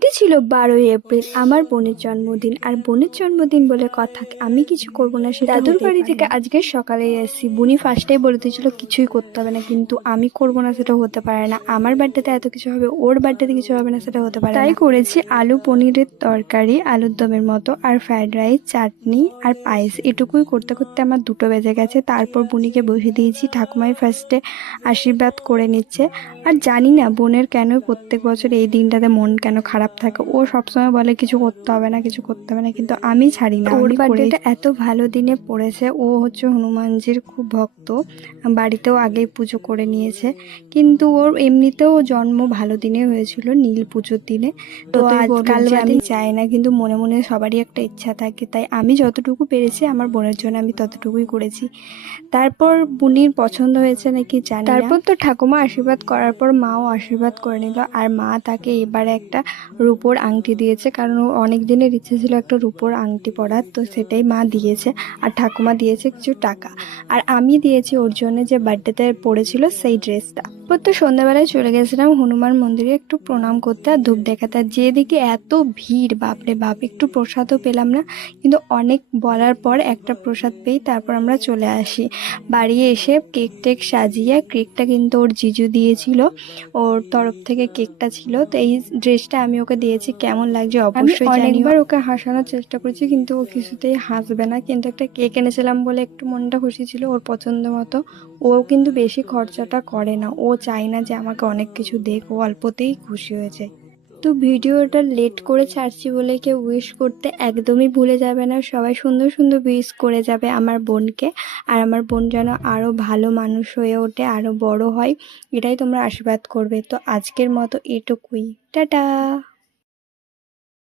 দিনটি ছিল 12ই এপ্রিল, আমার বোনের জন্মদিন। আর বোনের জন্মদিন বলে কথা, আমি কিছু করব না সেটা দাদুর বাড়ি থেকে আজকে সকালেই এসেছি। বুনি ফার্স্টেই বলে দিয়েছিল কিছুই করতে হবে না, কিন্তু আমি করব না সেটা হতে পারে না। আমার বার্থডেতে এত কিছু হবে, ওর বার্থডেতে কিছু হবে না সেটা হতে পারে না। তাই করেছি আলু পনিরের তরকারি, আলুর দমের মতো, আর ফ্রাইড রাইস, চাটনি আর পায়েস। এটুকুই করতে করতে আমার 2টো বেজে গেছে। তারপর বুনিকে বসে দিয়েছি, ঠাকুমাই ফার্স্টে আশীর্বাদ করে নিচ্ছে। আর জানি না বোনের কেন প্রত্যেক বছর এই দিনটাতে মন কেন খারাপ থাকে। ও সবসময় বলে কিছু করতে হবে না, কিছু করতে হবে না, কিন্তু আমি ছাড়ি না। ওর বার্থডেটা এত ভালো দিনে পড়েছে। ও হচ্ছে হনুমানজির খুব ভক্ত, বাড়িতেও আগেই পুজো করে নিয়েছে। কিন্তু ওর এমনিতেও জন্ম ভালো দিনে হয়েছিল, নীল পুজোর দিনে। তো আজকাল আমি চাই না, কিন্তু মনে মনে সবারই একটা ইচ্ছা থাকে। তাই আমি যতটুকু পেরেছি আমার বোনের জন্য আমি ততটুকুই করেছি। তারপর বুনির পছন্দ হয়েছে নাকি জানি না। তারপর তো ঠাকুমা আশীর্বাদ করার পর মাও আশীর্বাদ করে নিল। আর মা তাকে এবারে একটা রূপোর আংটি দিয়েছে, কারণ ও অনেক দিনের ইচ্ছে ছিল একটা রূপোর আংটি পরার, তো সেটাই মা দিয়েছে। আর ঠাকুমা দিয়েছে কিছু টাকা। আর আমি দিয়েছি ওর জন্য যে বার্থডেতে পড়েছিল সেই ড্রেসটা। তো সন্ধ্যাবেলায় চলে গেছিলাম হনুমান মন্দিরে একটু প্রণাম করতে আর ধূপ দেখাতে। আর যেদিকে এত ভিড়, বাপরে বাপ, একটু প্রসাদও পেলাম না। কিন্তু অনেক বলার পর একটা প্রসাদ পেয়ে তারপর আমরা চলে আসি। বাড়ি এসে কেক টেক সাজিয়ে, কেকটা কিন্তু ওর জিজু দিয়েছিল, ওর তরফ থেকে কেকটা ছিল। তো এই ড্রেসটা আমি ওকে দিয়েছি, কেমন লাগছে অবশ্যই জানিও। অনেকবার ওকে হাসানোর চেষ্টা করেছি কিন্তু ও কিছুতেই হাসবে না। কিন্তু একটা কেক এনেছিলাম বলে একটু মনটা খুশি ছিল, ওর পছন্দ মতো। ও কিন্তু বেশি খরচাটা করে না, ও চায় না যে আমাকে অনেক কিছু দেখ, ও অল্পতেই খুশি হয়েছে। তো ভিডিওটা লেট করে ছাড়ছি বলে কেউ উইশ করতে একদমই ভুলে যাবে না। সবাই সুন্দর সুন্দর উইশ করে যাবে আমার বোনকে। আর আমার বোন যেন আরও ভালো মানুষ হয়ে ওঠে, আরও বড় হয়, এটাই তোমরা আশীর্বাদ করবে। তো আজকের মতো এটুকুই, টাটা।